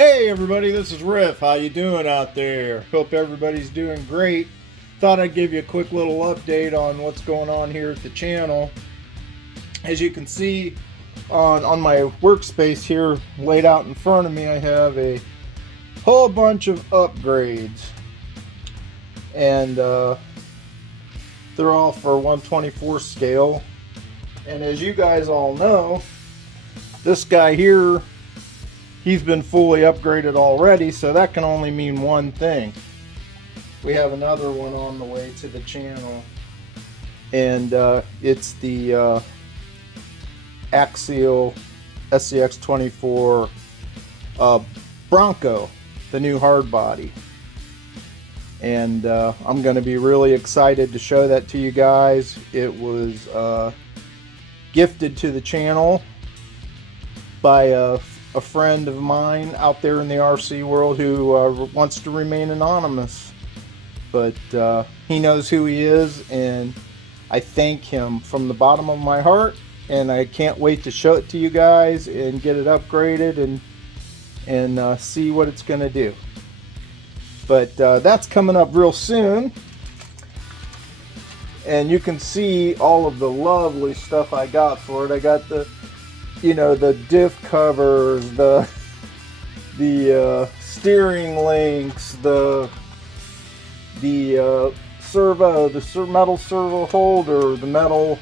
Hey everybody, this is Riff. How you doing out there? Hope everybody's doing great. Thought I'd give you a quick little update on what's going on here at the channel. As you can see on my workspace here laid out in front of me, I have a whole bunch of upgrades. And they're all for 1/24 scale. And as you guys all know, this guy here, he's been fully upgraded already, so that can only mean one thing. We have another one on the way to the channel, and it's the Axial CCx24 Bronco, the new hard body. And I'm going to be really excited to show that to you guys. It was gifted to the channel by a friend of mine out there in the RC world who wants to remain anonymous, but he knows who he is, and I thank him from the bottom of my heart, and I can't wait to show it to you guys and get it upgraded and see what it's going to do. But that's coming up real soon, and you can see all of the lovely stuff I got for it. I got the the diff covers, the steering links, the servo, the metal servo holder, the metal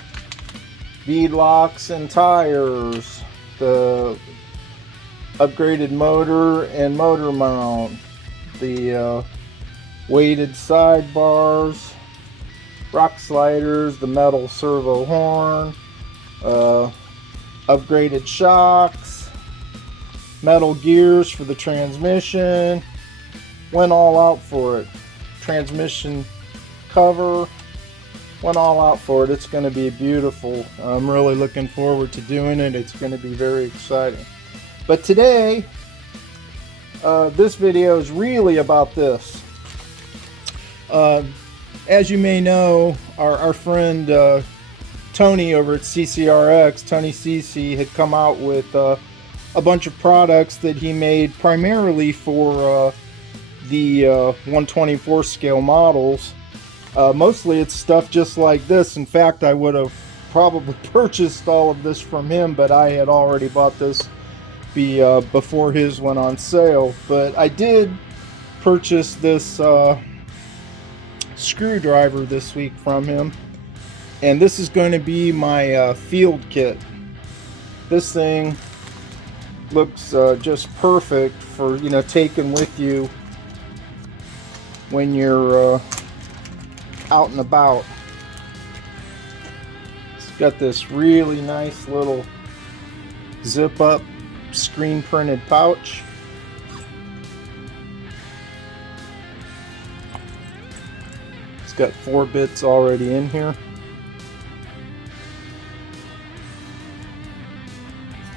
bead locks and tires, the upgraded motor and motor mount, the weighted sidebars, rock sliders, the metal servo horn, upgraded shocks, metal gears for the transmission. Went all out for it. Transmission cover, went all out for it. It's going to be beautiful. I'm really looking forward to doing it. It's going to be very exciting. But today, this video is really about this. As you may know, our friend Tony over at CCRX, Tony CC, had come out with a bunch of products that he made primarily for the 1/24 scale models. Mostly it's stuff just like this. In fact, I would have probably purchased all of this from him, but I had already bought this before his went on sale. But I did purchase this screwdriver this week from him. And this is going to be my field kit. This thing looks just perfect for taking with you when you're out and about. It's got this really nice little zip up screen printed pouch. It's got 4 bits already in here.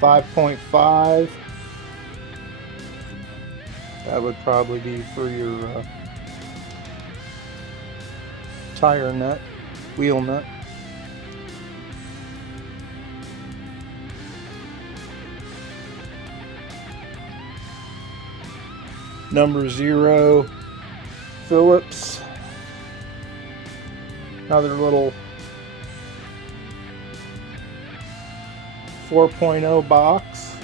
5.5. That would probably be for your tire nut, wheel nut. Number 0 Phillips. Another little 4.0 box,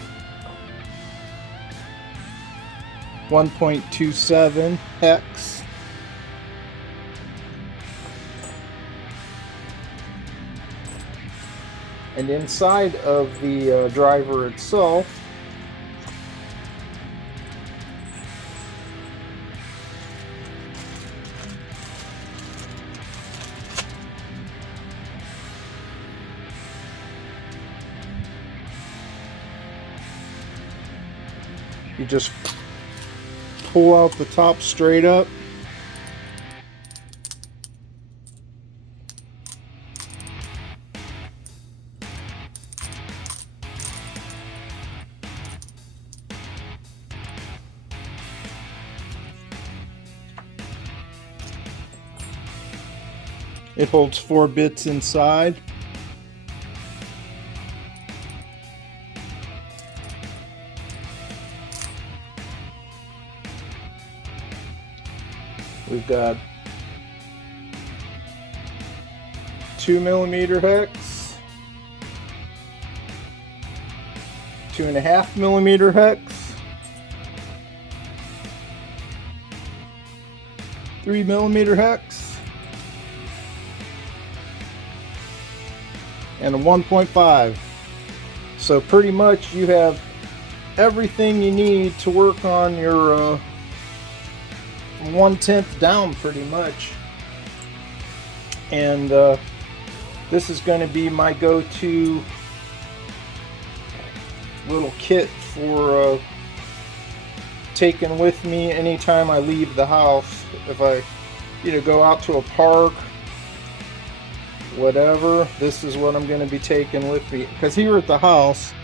1.27 hex, and inside of the driver itself you just pull out the top straight up. It holds 4 bits inside. We've got 2mm hex, 2.5mm hex, 3mm hex, and a 1.5. So pretty much you have everything you need to work on your 1/10 down pretty much. And this is going to be my go-to little kit for taking with me anytime I leave the house. If I go out to a park, whatever, this is what I'm going to be taking with me. Because here at the house,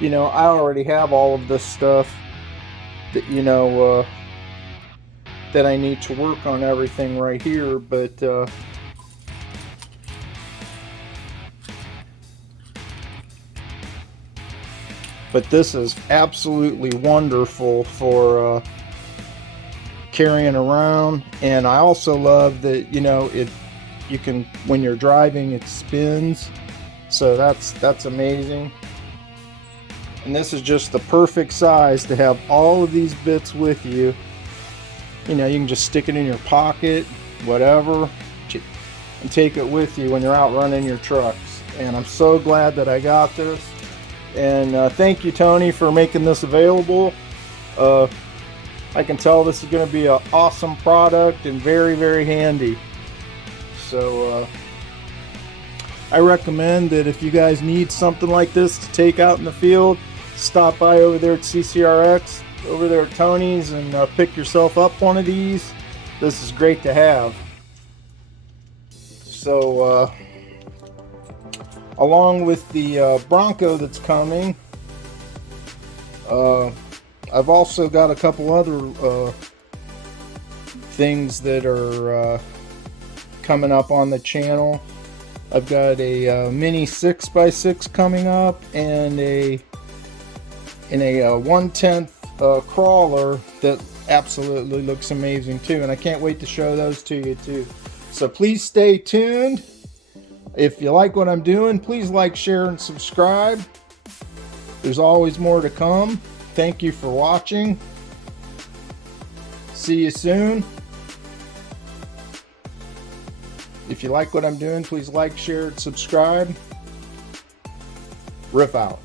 I already have all of this stuff that that I need to work on everything right here, but this is absolutely wonderful for carrying around. And I also love that you can, when you're driving, it spins, so that's amazing. And this is just the perfect size to have all of these bits with you. You can just stick it in your pocket, whatever, and take it with you when you're out running your trucks. And I'm so glad that I got this. And thank you, Tony, for making this available. I can tell this is going to be an awesome product and very, very handy. So I recommend that if you guys need something like this to take out in the field, stop by over there at CCxRC, over there at Tony's, and pick yourself up one of these. This is great to have. So along with the Bronco that's coming, I've also got a couple other things that are coming up on the channel. I've got a mini 6x6 coming up, and a 1/10 crawler that absolutely looks amazing too, and I can't wait to show those to you too. So please stay tuned. If you like what I'm doing, please like, share, and subscribe. There's always more to come. Thank you for watching. See you soon. If you like what I'm doing, please like, share, and subscribe. Riff out.